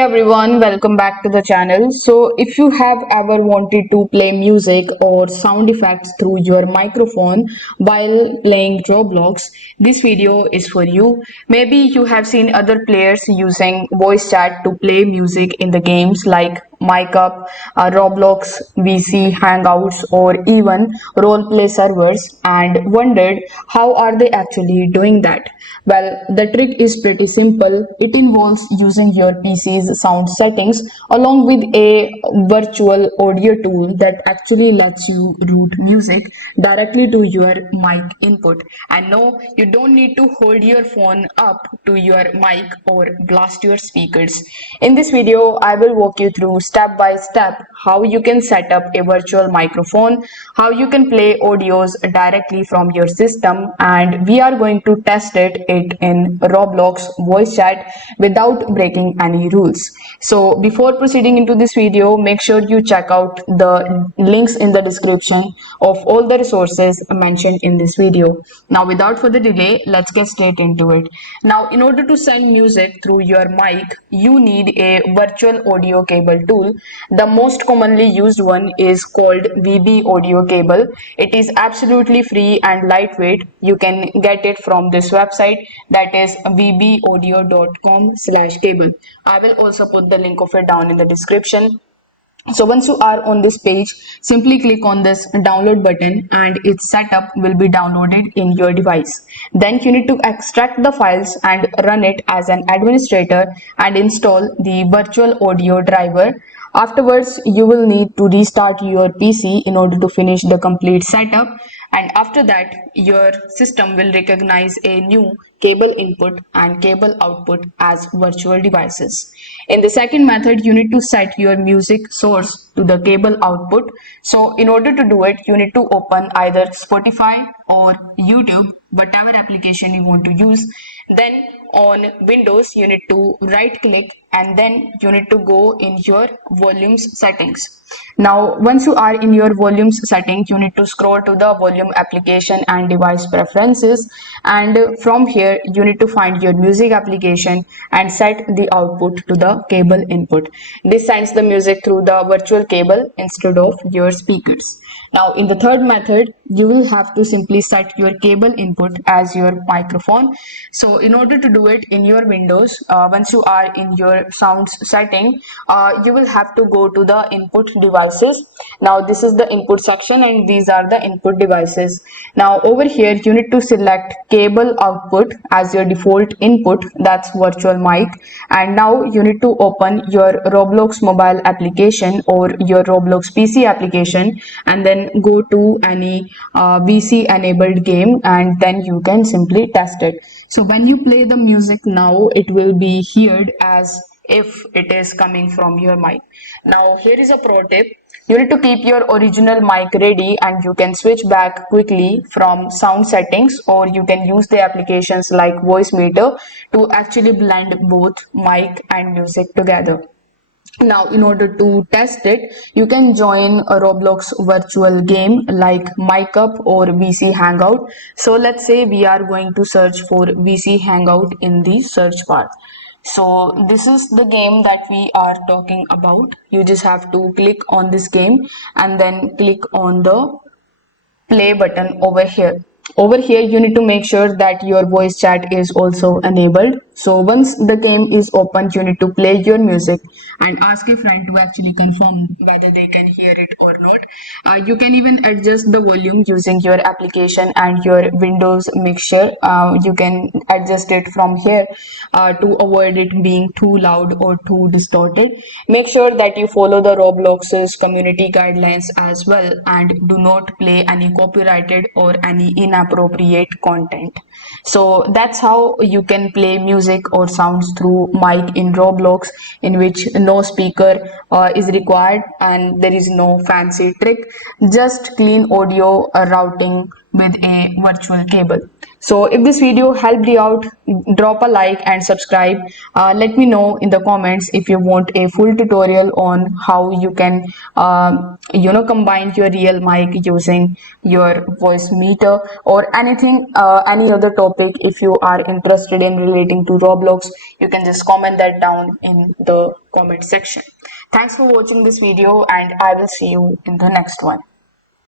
everyone, welcome back to the channel. So, if you have ever wanted to play music or sound effects through your microphone while playing Roblox, this video is for you. Maybe you have seen other players using voice chat to play music in the games like mic up, Roblox, VC Hangouts, or even roleplay servers, and wondered how are they actually doing that. Well, the trick is pretty simple. It involves using your PC's sound settings along with a virtual audio tool that actually lets you route music directly to your mic input. And no, you don't need to hold your phone up to your mic or blast your speakers. In this video, I will walk you through step by step how you can set up a virtual microphone, how you can play audios directly from your system, and we are going to test it in Roblox voice chat without breaking any rules. So before proceeding into this video, make sure you check out the links in the description of all the resources mentioned in this video. Now without further delay, let's get straight into it. Now in order to send music through your mic, you need a virtual audio cable tool. The most commonly used one is called VB audio cable. It is absolutely free and lightweight. You can get it from this website, that is vbaudio.com/cable. I will also put the link of it down in the description. So once you are on this page, simply click on this download button and its setup will be downloaded in your device. Then you need to extract the files and run it as an administrator and install the virtual audio driver. Afterwards, you will need to restart your PC in order to finish the complete setup, and after that your system will recognize a new cable input and cable output as virtual devices. In the second method, you need to set your music source to the cable output. So in order to do it, you need to open either Spotify or YouTube, whatever application you want to use. Then on Windows, you need to right click and then you need to go in your volumes settings. Now once you are in your volumes setting, you need to scroll to the volume application and device preferences, and from here you need to find your music application and set the output to the cable input. This sends the music through the virtual cable instead of your speakers. Now in the third method, you will have to simply set your cable input as your microphone. So in order to do it in your Windows, once you are in your sounds setting, you will have to go to the input devices. Now this is the input section and these are the input devices. Now over here you need to select cable output as your default input, that's virtual mic, and now you need to open your Roblox mobile application or your Roblox PC application and then go to any VC enabled game, and then you can simply test it. So when you play the music now, it will be heard as if it is coming from your mic. Now here is a pro tip. You need to keep your original mic ready and you can switch back quickly from sound settings, or you can use the applications like Voice Meter to actually blend both mic and music together. Now in order to test it, you can join a Roblox virtual game like mic up or VC Hangout. So let's say we are going to search for VC Hangout in the search bar. So this is the game that we are talking about. You just have to click on this game and then click on the play button over here. Over here you need to make sure that your voice chat is also enabled. So once the game is open, you need to play your music and ask a friend to actually confirm whether they can hear it or not. You can even adjust the volume using your application and your Windows mixture. You can adjust it from here to avoid it being too loud or too distorted. Make sure that you follow the Roblox's community guidelines as well and do not play any copyrighted or any inappropriate content. So that's how you can play music or sounds through mic in Roblox, in which no speaker is required and there is no fancy trick, just clean audio routing with a virtual cable. So if this video helped you out, drop a like and subscribe. Let me know in the comments if you want a full tutorial on how you can combine your real mic using your voice meter or anything, any other topic. If you are interested in relating to Roblox, you can just comment that down in the comment section. Thanks for watching this video, and I will see you in the next one.